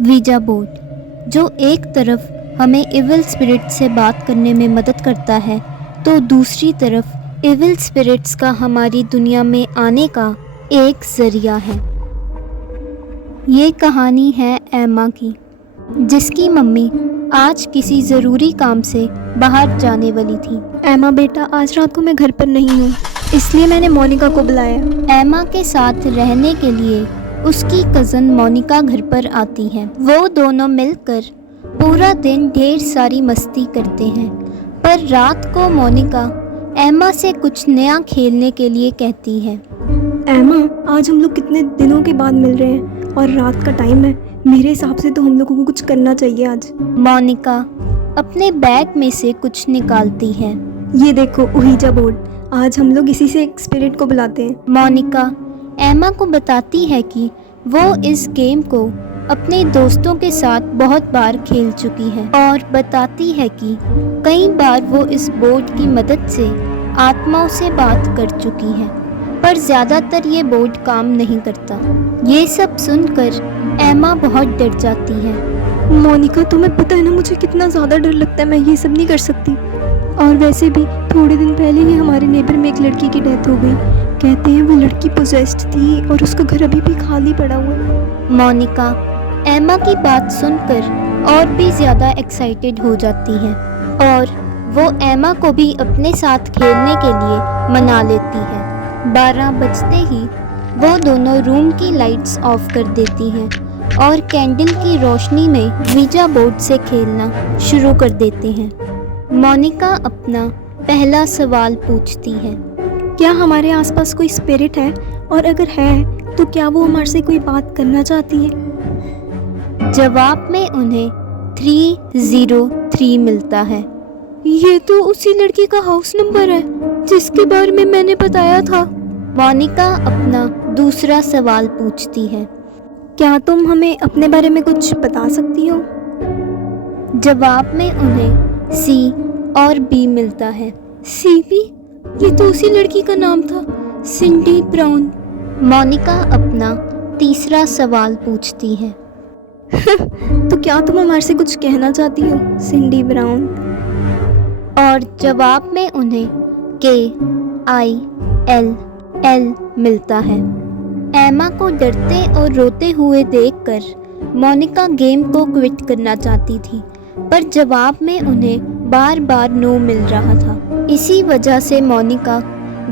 Visa board जो एक तरफ हमें इविल स्पिरिट से बात करने में मदद करता है तो दूसरी तरफ इविल स्पिरिट्स का हमारी दुनिया में आने का एक जरिया है। ये कहानी है एमा की, जिसकी मम्मी आज किसी ज़रूरी काम से बाहर जाने वाली थी। एमा बेटा, आज रात को मैं घर पर नहीं हूँ, इसलिए मैंने मोनिका को बुलाया। एमा के साथ रहने के लिए उसकी कज़न मोनिका घर पर आती है। वो दोनों मिलकर पूरा दिन ढेर सारी मस्ती करते हैं, पर रात को मोनिका एमा से कुछ नया खेलने के लिए कहती है। एमा, आज हम लोग कितने दिनों के बाद मिल रहे हैं और रात का टाइम है। मेरे हिसाब से तो हम लोगों को कुछ करना चाहिए आज। मोनिका अपने बैग में से कुछ निकालती है। ये देखो ओहिजा बोर्ड, आज हम लोग इसी से एक स्पिरिट को बुलाते हैं। मोनिका एमा को बताती है कि वो इस गेम को अपने दोस्तों के साथ बहुत बार खेल चुकी है और बताती है कि कई बार वो इस बोर्ड की मदद से आत्माओं से बात कर चुकी है, पर ज़्यादातर ये बोर्ड काम नहीं करता। ये सब सुनकर एमा बहुत डर जाती है। मोनिका, तुम्हें पता है ना मुझे कितना ज़्यादा डर लगता है, मैं ये सब नहीं कर सकती। और वैसे भी थोड़े दिन पहले ही हमारे नेबर में एक लड़की की डेथ हो गई। कहते हैं वो लड़की पोजेस्ड थी और उसका घर अभी भी खाली पड़ा हुआ है। मोनिका एमा की बात सुनकर और भी ज़्यादा एक्साइटेड हो जाती है और वो एमा को भी अपने साथ खेलने के लिए मना लेती है। 12 बजते ही वो दोनों रूम की लाइट्स ऑफ कर देती हैं और कैंडल की रोशनी में वीजा बोर्ड से खेलना शुरू कर देते हैं। मोनिका अपना पहला सवाल पूछती है, क्या हमारे आसपास कोई स्पिरिट है, और अगर है तो क्या वो हमारे से कोई बात करना चाहती है? जवाब में उन्हें 303 मिलता है। ये तो उसी लड़की का हाउस नंबर है जिसके बारे में मैंने बताया था। मोनिका अपना दूसरा सवाल पूछती है, क्या तुम हमें अपने बारे में कुछ बता सकती हो? जवाब में उन्हें C और B मिलता है। सीबी? ये तो उसी लड़की का नाम था, सिंडी ब्राउन। मोनिका अपना तीसरा सवाल पूछती है। तो क्या तुम हमारे से कुछ कहना चाहती हो, सिंडी ब्राउन? और जवाब में उन्हें KILL मिलता है। एमा को डरते और रोते हुए देखकर मोनिका गेम को क्विट करना चाहती थी, पर जवाब में उन्हें बार बार नो मिल रहा था। इसी वजह से मोनिका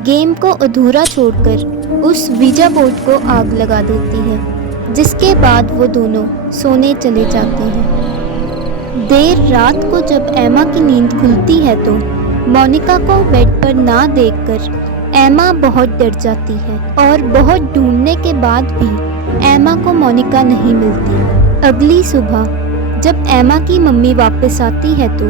गेम को अधूरा छोड़कर उस वीजा बोर्ड को आग लगा देती है, जिसके बाद वो दोनों सोने चले जाते हैं। देर रात को जब एमा की नींद खुलती है तो मोनिका को बेड पर ना देखकर एमा बहुत डर जाती है और बहुत ढूंढने के बाद भी एमा को मोनिका नहीं मिलती। अगली सुबह जब एमा की मम्मी वापस आती है तो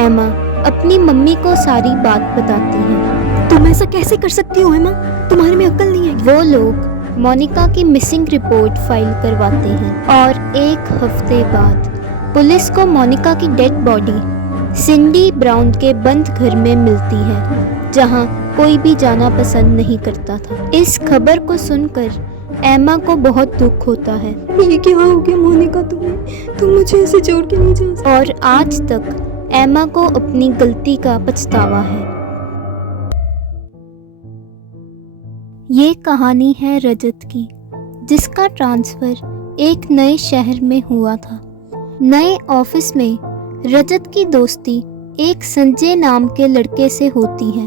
एमा अपनी मम्मी को सारी बात बताती है। तुम ऐसा कैसे कर सकती हो एमा? तुम्हारे में अक्ल नहीं है? वो लोग मोनिका की मिसिंग रिपोर्ट फाइल करवाते हैं और एक हफ्ते बाद पुलिस को मोनिका की डेड बॉडी सिंडी ब्राउन के बंद घर में मिलती है, जहां कोई भी जाना पसंद नहीं करता था। इस खबर को सुनकर एमा को बहुत दुख होता है। ये क्या हो गया मोनिका तुम्हें? तुम मुझे ऐसे छोड़ के नहीं जा सकती। और आज तक एमा को अपनी गलती का पछतावा है। ये कहानी है रजत की, जिसका ट्रांसफ़र एक नए शहर में हुआ था। नए ऑफिस में रजत की दोस्ती एक संजय नाम के लड़के से होती है।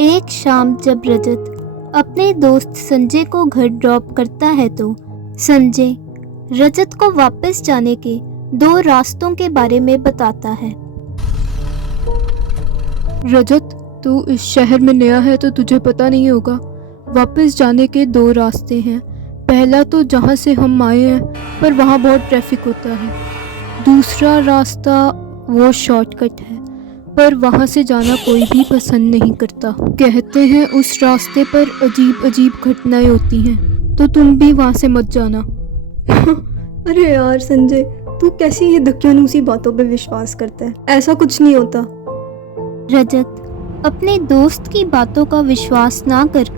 एक शाम जब रजत अपने दोस्त संजय को घर ड्रॉप करता है तो संजय रजत को वापस जाने के 2 रास्तों के बारे में बताता है। रजत, तू इस शहर में नया है तो तुझे पता नहीं होगा, वापस जाने के 2 रास्ते हैं। पहला तो जहाँ से हम आए हैं, पर वहाँ बहुत ट्रैफिक होता है। दूसरा रास्ता वो शॉर्टकट है, पर वहाँ से जाना कोई भी पसंद नहीं करता। कहते हैं उस रास्ते पर अजीब अजीब घटनाएं होती हैं, तो तुम भी वहाँ से मत जाना। अरे यार संजय, तू कैसी ये दकियानूसी बातों पे विश्वास करता है? ऐसा कुछ नहीं होता। रजत अपने दोस्त की बातों का विश्वास ना कर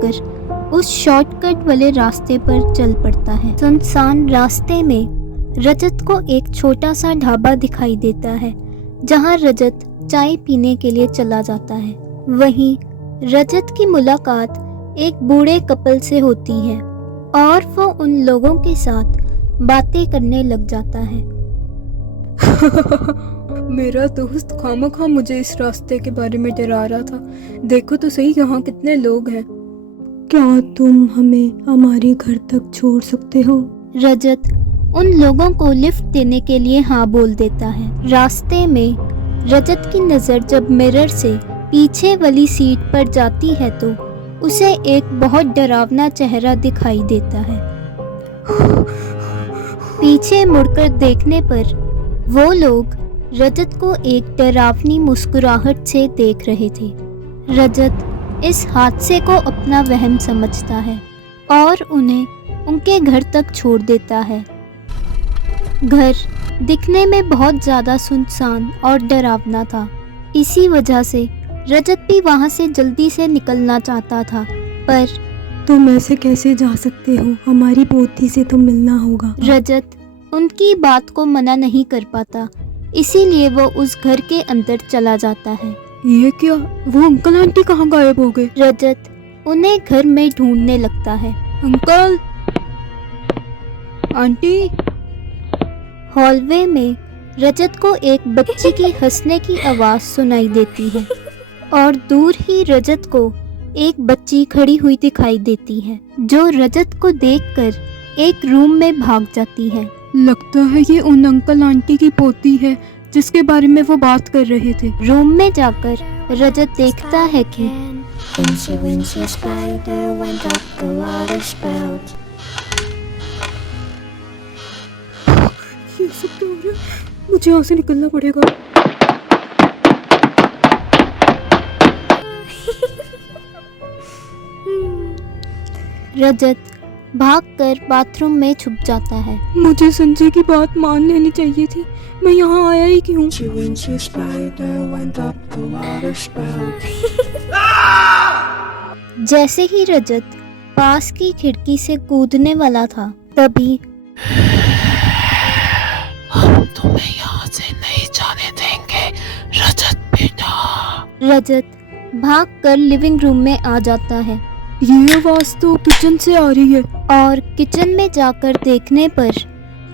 उस शॉर्टकट वाले रास्ते पर चल पड़ता है। सुनसान रास्ते में रजत को एक छोटा सा ढाबा दिखाई देता है जहां रजत चाय पीने के लिए चला जाता है। वहीं रजत की मुलाकात एक बूढ़े कपल से होती है और वो उन लोगों के साथ बातें करने लग जाता है। मेरा दोस्त खामखा मुझे इस रास्ते के बारे में डरा रहा था। देखो तो सही यहाँ कितने लोग हैं। क्या तुम हमें हमारे घर तक छोड़ सकते हो? रजत उन लोगों को लिफ्ट देने के लिए हाँ बोल देता है। रास्ते में रजत की नज़र जब मिरर से पीछे वाली सीट पर जाती है तो उसे एक बहुत डरावना चेहरा दिखाई देता है। पीछे मुड़कर देखने पर वो लोग रजत को एक डरावनी मुस्कुराहट से देख रहे थे। रजत इस हादसे को अपना वहम समझता है और उन्हें उनके घर तक छोड़ देता है। घर दिखने में बहुत ज़्यादा सुनसान और डरावना था। इसी वजह से रजत भी वहाँ से जल्दी से निकलना चाहता था, पर तुम ऐसे कैसे जा सकते हो? हमारी पोती से तो मिलना होगा। रजत उनकी बात को मना नहीं कर पाता, इसीलिए वो उस घर के अंदर चला जाता है। ये क्या? वो अंकल आंटी कहाँ गायब हो गए? रजत उन्हें घर में ढूंढने लगता है। Uncle aunty. हॉलवे में रजत को एक बच्ची की हंसने की आवाज़ सुनाई देती है और दूर ही रजत को एक बच्ची खड़ी हुई दिखाई देती है जो रजत को देखकर एक रूम में भाग जाती है। लगता है ये उन अंकल आंटी की पोती है जिसके बारे में वो बात कर रहे थे। रूम में जाकर रजत देखता है कि Incy Wincy Spider went up the water spout. ये सब क्या हो रहा है? मुझे यहाँ से निकलना पड़ेगा। रजत भागकर बाथरूम में छुप जाता है। मुझे संजय की बात मान लेनी चाहिए थी। मैं यहाँ आया ही क्यों? Incy Wincy Spider went up the water spout. जैसे ही रजत पास की खिड़की से कूदने वाला था, तभी हम तुम्हें यहाँ से नहीं जाने देंगे, रजत बेटा। रजत भागकर लिविंग रूम में आ जाता है ये आवाज तो किचन से आ रही है। और किचन में जाकर देखने पर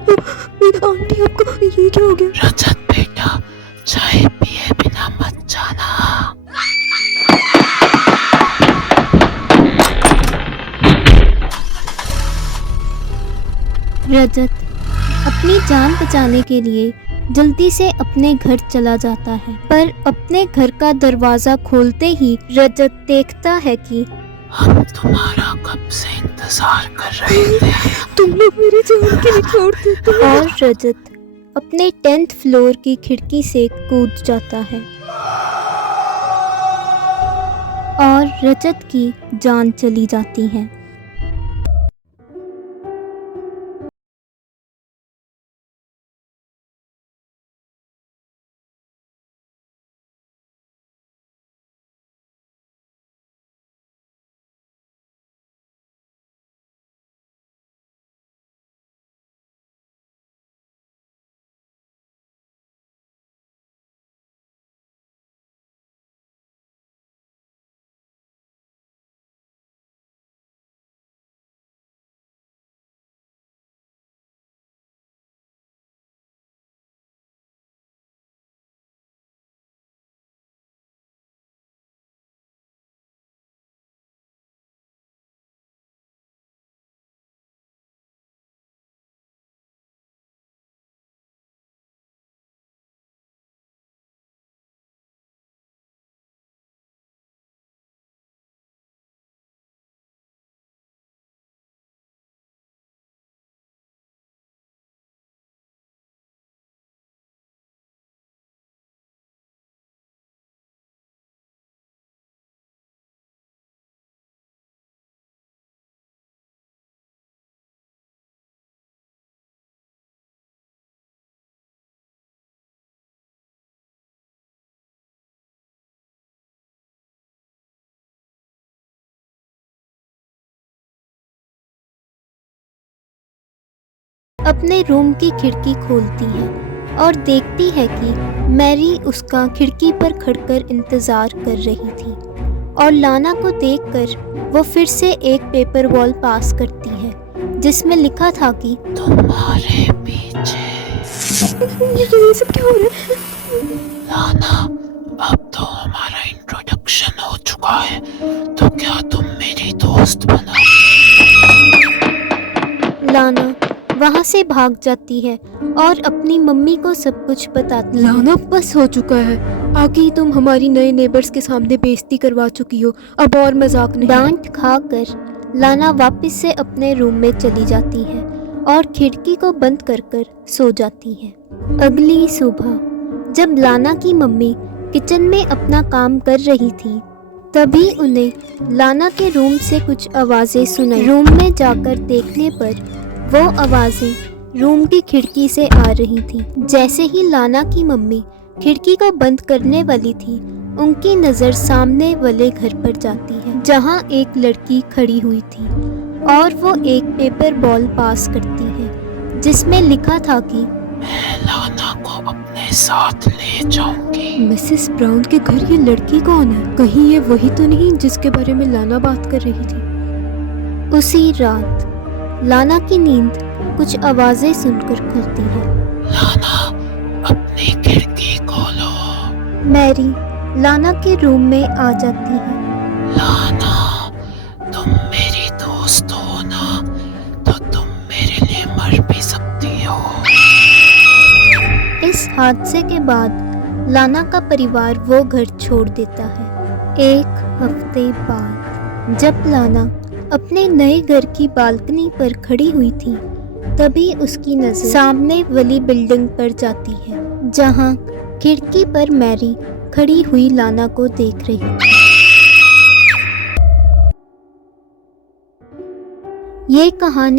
आंटी, आपको ये क्या हो गया? रजत बेटा, चाय पिए बिना मत जाना। रजत अपनी जान बचाने के लिए जल्दी से अपने घर चला जाता है, पर अपने घर का दरवाजा खोलते ही रजत देखता है कि हम तुम्हारा कब से इंतजार कर रहे थे। तुम लोग मेरी जान के लिए छोड़ देते हो। और रजत अपने 10th फ्लोर की खिड़की से कूद जाता है और रजत की जान चली जाती है। अपने रूम की खिड़की खोलती है और देखती है कि मैरी उसका खिड़की पर खड़कर इंतज़ार कर रही थी और लाना को देखकर वो फिर से एक पेपर वॉल पास करती है जिसमें लिखा था कि तुम्हारे पीछे। ये सब क्या हो रहा है? लाना, अब तो हमारा इंट्रोडक्शन हो चुका है, तो क्या तुम मेरी दोस्त बनोगी? लाना वहाँ से भाग जाती है और अपनी मम्मी को सब कुछ बताती है। लाना, बस हो चुका है। आगे ही तुम हमारी नए नेबर्स के सामने बेइज्जती करवा चुकी हो, अब और मजाक नहीं। डांट खाकर लाना वापस से अपने रूम में चली जाती है और खिड़की को बंद कर कर सो जाती है। अगली सुबह जब लाना की मम्मी किचन में अपना काम कर रही थी, तभी उन्हें लाना के रूम से कुछ आवाज़ें सुनाई। रूम में जाकर देखने पर वो आवाज़ें रूम की खिड़की से आ रही थी। जैसे ही लाना की मम्मी खिड़की को बंद करने वाली थी, उनकी नज़र सामने वाले घर पर जाती है जहां एक लड़की खड़ी हुई थी और वो एक पेपर बॉल पास करती है जिसमें लिखा था कि मैं लाना को अपने साथ ले जाऊंगी। मिसेस ब्राउन के घर ये लड़की कौन है? कहीं ये वही तो नहीं जिसके बारे में लाना बात कर रही थी? उसी रात लाना की नींद कुछ आवाज़ें सुनकर खुलती है। लाना, अपनी खिड़की खोलो। मैरी लाना के रूम में आ जाती है। लाना, तुम मेरी दोस्त हो ना, तो तुम मेरे लिए मर भी सकती हो। इस हादसे के बाद लाना का परिवार वो घर छोड़ देता है। एक हफ्ते बाद जब लाना अपने नए घर की बालकनी पर खड़ी हुई थी, तभी उसकी नज़र सामने वाली बिल्डिंग पर जाती है जहां खिड़की पर मैरी खड़ी हुई लाना को देख रही थी। ये कहानी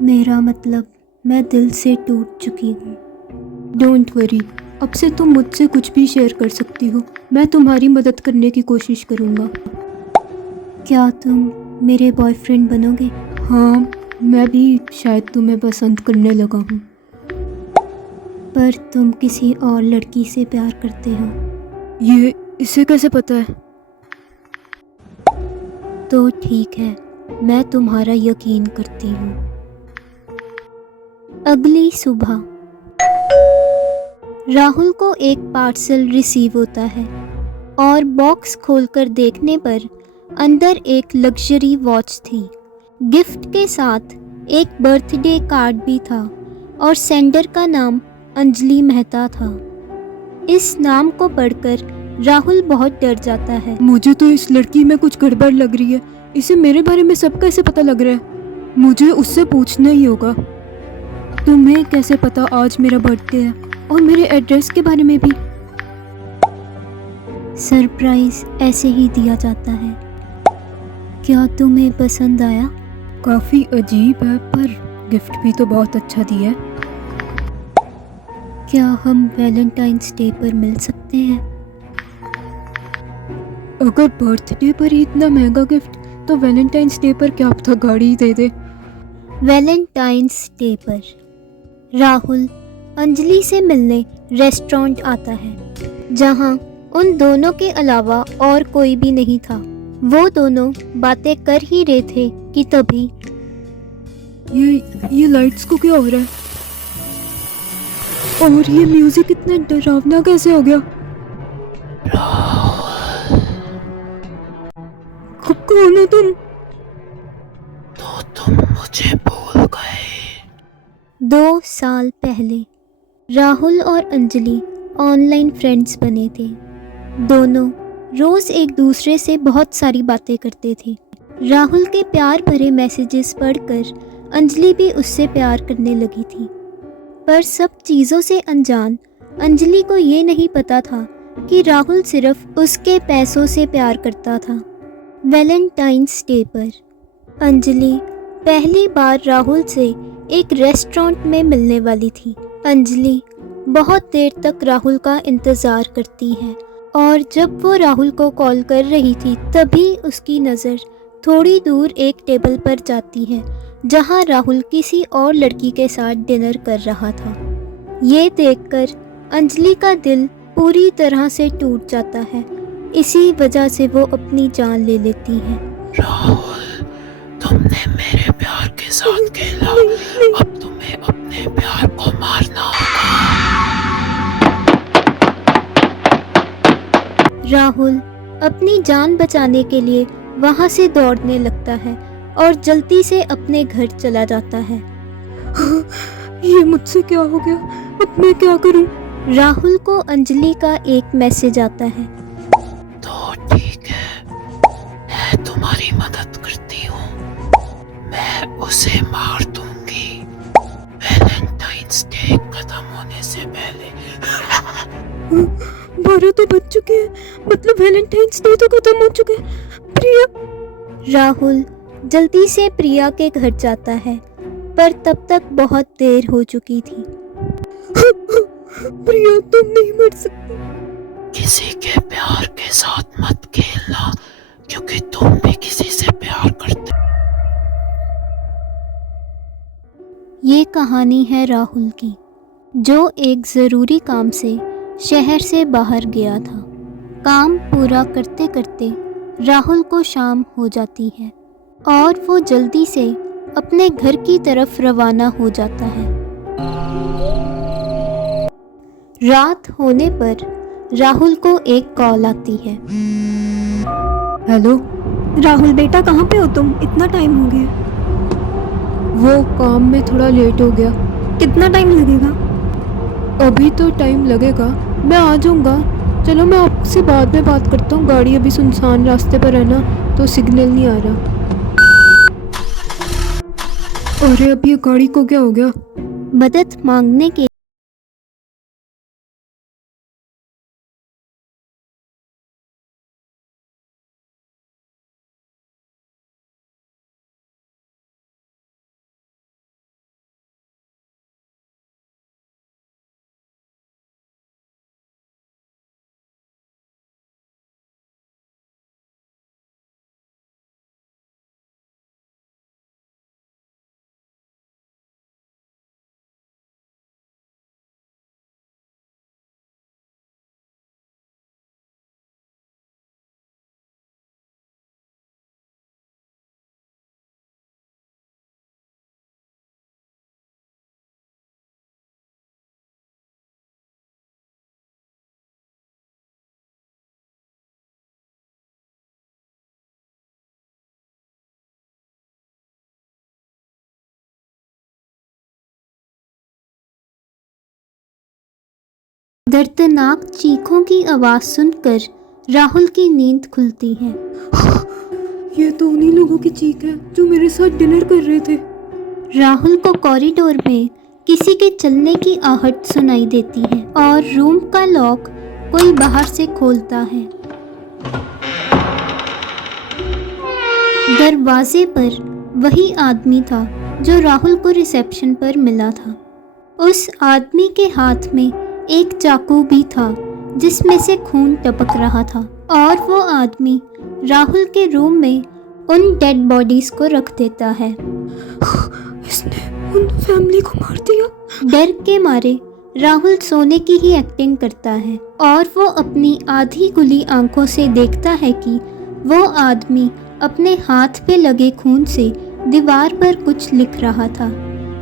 मेरा मतलब मैं दिल से टूट चुकी हूँ। डोंट वरी, अब से तुम मुझसे कुछ भी शेयर कर सकती हो। मैं तुम्हारी मदद करने की कोशिश करूँगा। क्या तुम मेरे बॉयफ्रेंड बनोगे? हाँ, मैं भी शायद तुम्हें पसंद करने लगा हूँ। पर तुम किसी और लड़की से प्यार करते हो। ये इसे कैसे पता है? तो ठीक है, मैं तुम्हारा यकीन करती हूँ। अगली सुबह राहुल को एक पार्सल रिसीव होता है और बॉक्स खोलकर देखने पर अंदर एक लग्जरी वॉच थी। गिफ्ट के साथ एक बर्थडे कार्ड भी था और सेंडर का नाम अंजलि मेहता था। इस नाम को पढ़कर राहुल बहुत डर जाता है। मुझे तो इस लड़की में कुछ गड़बड़ लग रही है। इसे मेरे बारे में सब कैसे पता लग रहा है? मुझे उससे पूछना ही होगा। तुम्हें कैसे पता आज मेरा बर्थडे है? और मेरे एड्रेस के बारे में भी? सरप्राइज ऐसे ही दिया जाता है। क्या तुम्हें पसंद आया? काफ़ी अजीब है, पर गिफ्ट भी तो बहुत अच्छा दिया है। क्या हम वैलेंटाइंस डे पर मिल सकते हैं? अगर बर्थडे पर ही इतना महंगा गिफ्ट, तो वैलेंटाइंस डे पर क्या पता गाड़ी ही दे दे। वैलेंटाइंस डे पर राहुल अंजलि से मिलने रेस्टोरेंट आता है, जहां उन दोनों के अलावा और कोई भी नहीं था। वो दोनों बातें कर ही रहे थे कि तभी ये लाइट्स को क्या हो रहा है? और ये म्यूजिक इतना डरावना कैसे हो गया? कौन हो तुम? तो तुम मुझे भूल गए। 2 साल पहले राहुल और अंजलि ऑनलाइन फ्रेंड्स बने थे। दोनों रोज एक दूसरे से बहुत सारी बातें करते थे। राहुल के प्यार भरे मैसेजेस पढ़कर अंजलि भी उससे प्यार करने लगी थी। पर सब चीज़ों से अनजान अंजलि को ये नहीं पता था कि राहुल सिर्फ उसके पैसों से प्यार करता था। वैलेंटाइंस डे पर अंजलि पहली बार राहुल से एक रेस्टोरेंट में मिलने वाली थी। अंजलि बहुत देर तक राहुल का इंतज़ार करती है और जब वो राहुल को कॉल कर रही थी तभी उसकी नज़र थोड़ी दूर एक टेबल पर जाती है, जहां राहुल किसी और लड़की के साथ डिनर कर रहा था। ये देखकर अंजलि का दिल पूरी तरह से टूट जाता है। इसी वजह से वो अपनी जान ले लेती है। राहुल, तुमने मेरे प्यार के साथ खेला, अब तुम्हें अपने प्यार को मारना होगा। राहुल अपनी जान बचाने के लिए वहां से दौड़ने लगता है और जल्दी से अपने घर चला जाता है। ये मुझसे क्या हो गया? अब मैं क्या करूं? राहुल को अंजलि का एक मैसेज आता है। तो ठीक है, मैं तुम्हारी मदद करती हूँ। मैं उसे मार दूंगी वैलेंटाइंस डे खत्म होने से पहले। 12 तो बज चुके हैं, मतलब वैलेंटाइंस डे तो खत्म हो चुके हैं। प्रिया। राहुल जल्दी से प्रिया के घर जाता है, पर तब तक बहुत देर हो चुकी थी। प्रिया, तुम नहीं मर सकती। किसी के प्यार के साथ मत खेलना, क्योंकि तुम भी किसी से प्यार करते। ये कहानी है राहुल की, जो एक ज़रूरी काम से शहर से बाहर गया था। काम पूरा करते करते राहुल को शाम हो जाती है और वो जल्दी से अपने घर की तरफ रवाना हो जाता है। रात होने पर राहुल को एक कॉल आती है। हेलो। राहुल बेटा, कहाँ पे हो तुम? इतना टाइम हो गया। वो काम में थोड़ा लेट हो गया। कितना टाइम लगेगा? अभी तो टाइम लगेगा, मैं आ जाऊंगा। चलो, मैं आपसे बाद में बात करता हूँ। गाड़ी अभी सुनसान रास्ते पर है ना, तो सिग्नल नहीं आ रहा। अरे, अब ये गाड़ी को क्या हो गया? मदद मांगने के दर्दनाक चीखों की आवाज़ सुनकर राहुल की नींद खुलती है। ये तो उन्हीं लोगों की चीख है जो मेरे साथ डिनर कर रहे थे। राहुल को कॉरिडोर में किसी के चलने की आहट सुनाई देती है और रूम का लॉक कोई बाहर से खोलता है। दरवाजे पर वही आदमी था जो राहुल को रिसेप्शन पर मिला था। उस आदमी के हाथ में एक चाकू भी था जिसमें से खून टपक रहा था और वो आदमी राहुल के रूम में उन डेड बॉडीज को रख देता है। इसने उन फैमिली को मार दिया। डर के मारे राहुल सोने की ही एक्टिंग करता है और वो अपनी आधी खुली आंखों से देखता है कि वो आदमी अपने हाथ पे लगे खून से दीवार पर कुछ लिख रहा था,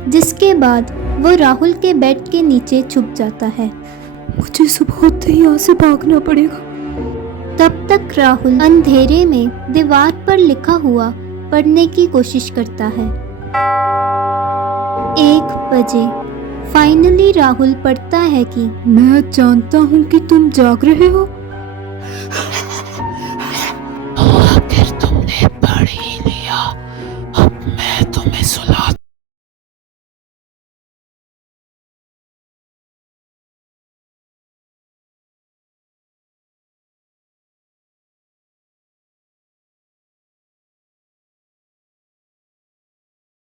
जिसके बाद वो राहुल के बेड के नीचे छुप जाता है। मुझे सुबह होते ही यहाँ से भागना पड़ेगा। तब तक राहुल अंधेरे में दीवार पर लिखा हुआ पढ़ने की कोशिश करता है। 1 बजे फाइनली राहुल पढ़ता है कि मैं जानता हूँ कि तुम जाग रहे हो